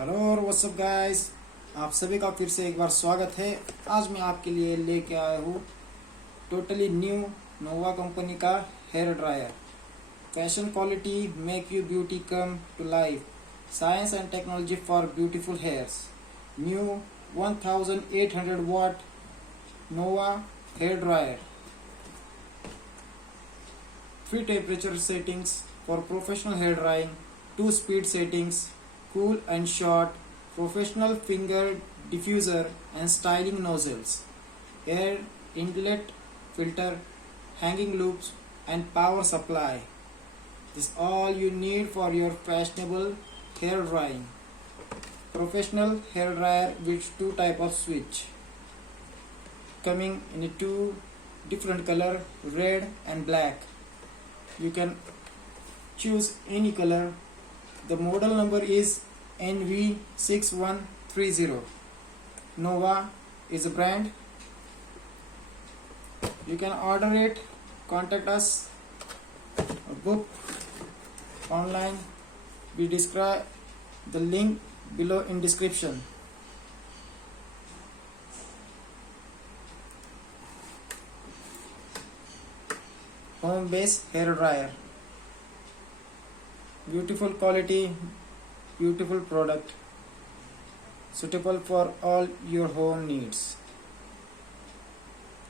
Hello और WhatsApp guys, आप सभी का फिर से एक बार स्वागत है। आज मैं आपके लिए लेके आया हूँ टोटली न्यू नोवा कंपनी का hair dryer. Fashion quality make you beauty come to life, science and technology for beautiful hairs. New 1800 watt Nova hair dryer, 3 temperature settings for professional hair drying, 2 speed settings, cool and short, professional finger diffuser and styling nozzles, air inlet filter, hanging loops and power supply. This is all you need for your fashionable hair drying. Professional hair dryer with 2 type of switch, coming in 2 different color, red and black. You can choose any color. The model number is NV6130. Nova is a brand. You can order it, contact us, or book online. We describe the link below in description. Home base hair dryer, beautiful quality, beautiful product, suitable for all your home needs.